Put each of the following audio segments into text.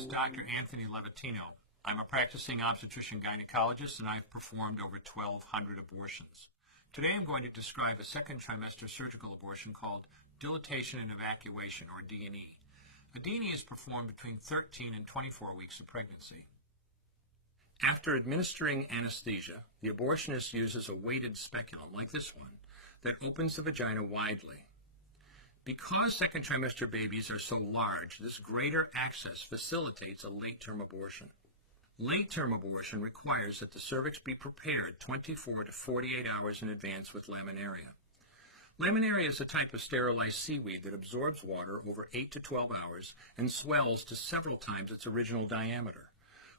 is Dr. Anthony Levatino. I'm a practicing obstetrician-gynecologist, and I've performed over 1,200 abortions. Today I'm going to describe a second trimester surgical abortion called dilatation and evacuation, or D&E. A D&E is performed between 13 and 24 weeks of pregnancy. After administering anesthesia, the abortionist uses a weighted speculum, like this one, that opens the vagina widely. Because second trimester babies are so large, this greater access facilitates a late-term abortion. Late-term abortion requires that the cervix be prepared 24 to 48 hours in advance with laminaria. Laminaria is a type of sterilized seaweed that absorbs water over 8 to 12 hours and swells to several times its original diameter.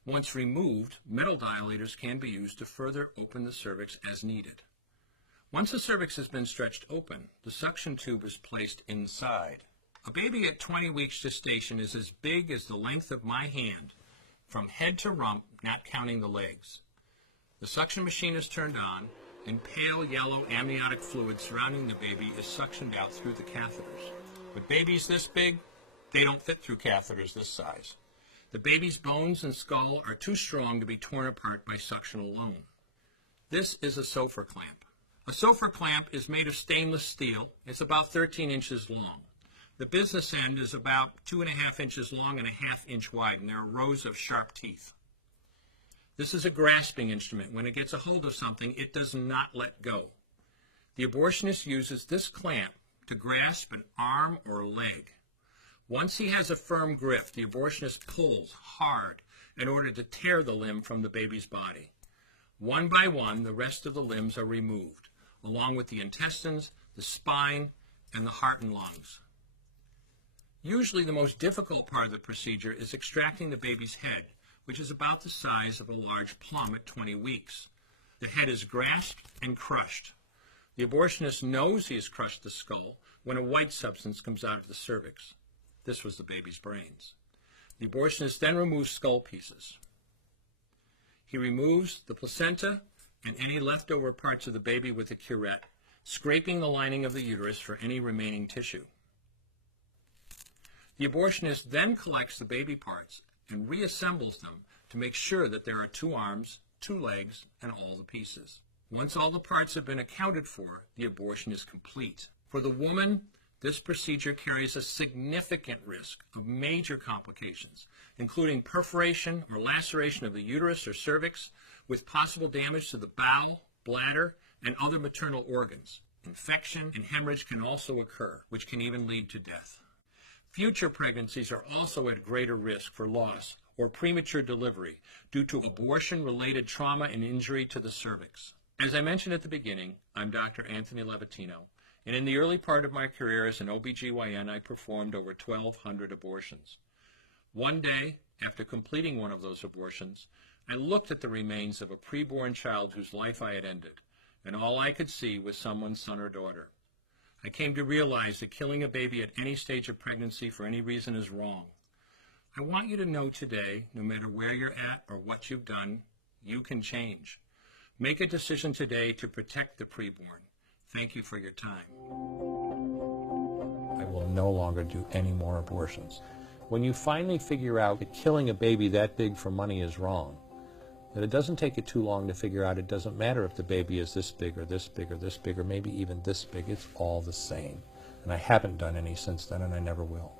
Once removed, metal dilators can be used to further open the cervix as needed. Once the cervix has been stretched open, the suction tube is placed inside. A baby at 20 weeks gestation is as big as the length of my hand, from head to rump, not counting the legs. The suction machine is turned on, and pale yellow amniotic fluid surrounding the baby is suctioned out through the catheters. With babies this big, they don't fit through catheters this size. The baby's bones and skull are too strong to be torn apart by suction alone. This is a Sofer clamp. A Sofer clamp is made of stainless steel. It's about 13 inches long. The business end is about 2.5 inches long and 1/2 inch wide, and there are rows of sharp teeth. This is a grasping instrument. When it gets a hold of something, it does not let go. The abortionist uses this clamp to grasp an arm or leg. Once he has a firm grip, the abortionist pulls hard in order to tear the limb from the baby's body. One by one, the rest of the limbs are removed, along with the intestines, the spine, and the heart and lungs. Usually the most difficult part of the procedure is extracting the baby's head, which is about the size of a large plum at 20 weeks. The head is grasped and crushed. The abortionist knows he has crushed the skull when a white substance comes out of the cervix. This was the baby's brains. The abortionist then removes skull pieces. He removes the placenta and any leftover parts of the baby with a curette, scraping the lining of the uterus for any remaining tissue. The abortionist then collects the baby parts and reassembles them to make sure that there are 2 arms, 2 legs, and all the pieces. Once all the parts have been accounted for, the abortion is complete. For the woman, this procedure carries a significant risk of major complications, including perforation or laceration of the uterus or cervix, with possible damage to the bowel, bladder, and other maternal organs. Infection and hemorrhage can also occur, which can even lead to death. Future pregnancies are also at greater risk for loss or premature delivery due to abortion-related trauma and injury to the cervix. As I mentioned at the beginning, I'm Dr. Anthony Levatino, and in the early part of my career as an OBGYN, I performed over 1,200 abortions. One day, after completing one of those abortions, I looked at the remains of a preborn child whose life I had ended, and all I could see was someone's son or daughter. I came to realize that killing a baby at any stage of pregnancy for any reason is wrong. I want you to know today, no matter where you're at or what you've done, you can change. Make a decision today to protect the preborn. Thank you for your time. I will no longer do any more abortions. When you finally figure out that killing a baby that big for money is wrong, that it doesn't take you too long to figure out it doesn't matter if the baby is this big or this big or this big or maybe even this big, it's all the same. And I haven't done any since then, and I never will.